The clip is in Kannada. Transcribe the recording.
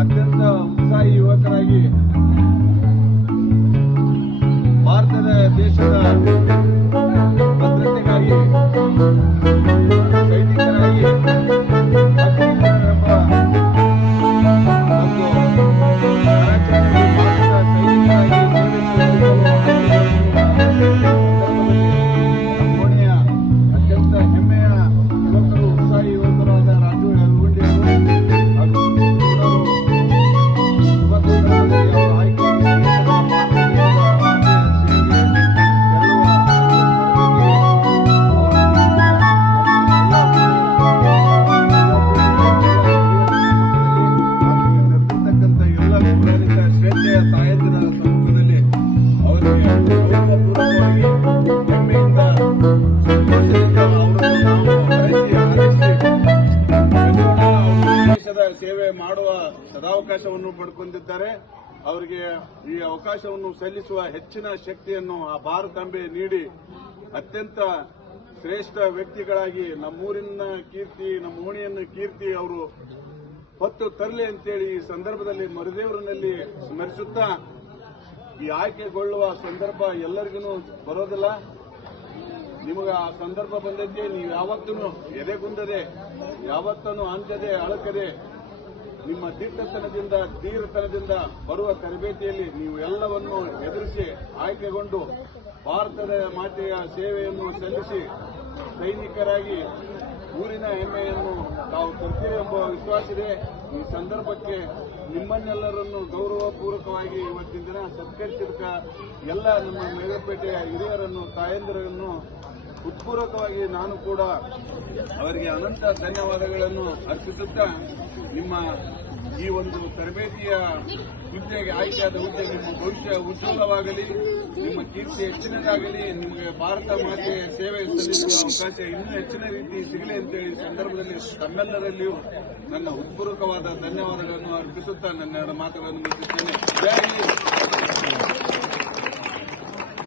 ಅತ್ಯಂತ ಉತ್ಸಾಹಿ ಯುವಕರಾಗಿ ಭಾರತದ ದೇಶದ ಭದ್ರತೆಗಾಗಿ ಸೈನಿಕರಾಗಿ ಎಂಬ ಒಂದು ಕಾರ್ಯಾಚರಣೆಯಲ್ಲಿ ಭಾರತದ ಸೈನಿಕರಾಗಿ ಕೋಣೆಯ ಅತ್ಯಂತ ಹೆಮ್ಮೆಯ ಯುವಕರು ಉತ್ಸಾಹಿ ಯುವಕರಾದ ರಾಜು ಯಲಗುಂಡಿ ಹಾಗೂ ಶ್ರೇಷ್ಠೆಯ ತಾಯಂದಿರ ಸಮ್ಮುಖದಲ್ಲಿ ಅವರಿಗೆ ಗೌರವಪೂರ್ವಕವಾಗಿ ಹೆಮ್ಮೆಯಿಂದ ಸಂತೋಷದಿಂದ ಅವರನ್ನು ದೇಶದ ಸೇವೆ ಮಾಡುವ ಸದಾವಕಾಶವನ್ನು ಪಡ್ಕೊಂಡಿದ್ದಾರೆ. ಅವರಿಗೆ ಈ ಅವಕಾಶವನ್ನು ಸಲ್ಲಿಸುವ ಹೆಚ್ಚಿನ ಶಕ್ತಿಯನ್ನು ಆ ಭಾರತಾಂಬೆ ನೀಡಿ ಅತ್ಯಂತ ಶ್ರೇಷ್ಠ ವ್ಯಕ್ತಿಗಳಾಗಿ ನಮ್ಮೂರಿನ ಕೀರ್ತಿ, ನಮ್ಮ ಓಣಿಯನ್ನು ಕೀರ್ತಿ ಅವರು ಹೊತ್ತು ತರಲಿ ಅಂತೇಳಿ ಈ ಸಂದರ್ಭದಲ್ಲಿ ಮರುದೇವರಿನಲ್ಲಿ ಸ್ಮರಿಸುತ್ತಾ, ಈ ಆಯ್ಕೆಗೊಳ್ಳುವ ಸಂದರ್ಭ ಎಲ್ಲರಿಗೂ ಬರೋದಿಲ್ಲ. ನಿಮಗೆ ಆ ಸಂದರ್ಭ ಬಂದೈತೆ, ನೀವು ಯಾವತ್ತೂ ಎದೆಗುಂದದೆ, ಯಾವತ್ತೂ ಅಂಜದೆ, ಅಳಕದೆ, ನಿಮ್ಮ ದಿಟ್ಟತನದಿಂದ, ಧೀರತನದಿಂದ ಬರುವ ತರಬೇತಿಯಲ್ಲಿ ನೀವು ಎಲ್ಲವನ್ನು ಎದುರಿಸಿ ಆಯ್ಕೆಗೊಂಡು ಭಾರತದ ಮಾತೆಯ ಸೇವೆಯನ್ನು ಸಲ್ಲಿಸಿ ಸೈನಿಕರಾಗಿ ಊರಿನ ಹೆಮ್ಮೆಯನ್ನು ತಾವು ತರ್ತೀರಿ ಎಂಬ ವಿಶ್ವಾಸವಿದೆ. ಈ ಸಂದರ್ಭಕ್ಕೆ ನಿಮ್ಮನ್ನೆಲ್ಲರನ್ನು ಗೌರವಪೂರ್ವಕವಾಗಿ ಇವತ್ತಿನ ದಿನ ಸತ್ಕರಿಸಿದ ಎಲ್ಲ ನಮ್ಮ ಮೇಗಪೇಟೆಯ ಹಿರಿಯರನ್ನು, ತಾಯಂದಿರನ್ನು ಹೃತ್ಪೂರ್ವಕವಾಗಿ ನಾನು ಕೂಡ ಅವರಿಗೆ ಅನಂತ ಧನ್ಯವಾದಗಳನ್ನು ಅರ್ಪಿಸುತ್ತಾ, ನಿಮ್ಮ ಈ ಒಂದು ತರಬೇತಿಯ ಹುದ್ದೆಗೆ ಆಯ್ಕೆಯಾದ ಹುದ್ದೆ ನಿಮ್ಮ ಭವಿಷ್ಯ ಉಜ್ವಲವಾಗಲಿ, ನಿಮ್ಮ ಕೀರ್ತಿ ಹೆಚ್ಚಿನದಾಗಲಿ, ನಿಮಗೆ ಭಾರತ ಮಾತೆಯ ಸೇವೆ ಸಲ್ಲಿಸುವ ಅವಕಾಶ ಇನ್ನೂ ಹೆಚ್ಚಿನ ರೀತಿ ಸಿಗಲಿ ಅಂತೇಳಿ ಸಂದರ್ಭದಲ್ಲಿ ತಮ್ಮೆಲ್ಲರಲ್ಲಿಯೂ ನನ್ನ ಹೃತ್ಪೂರ್ವಕವಾದ ಧನ್ಯವಾದಗಳನ್ನು ಅರ್ಪಿಸುತ್ತಾ ನನ್ನ ಮಾತುಗಳನ್ನು ಮುಗಿಸುತ್ತೇನೆ. ಜೈ ಹಿಂದ್.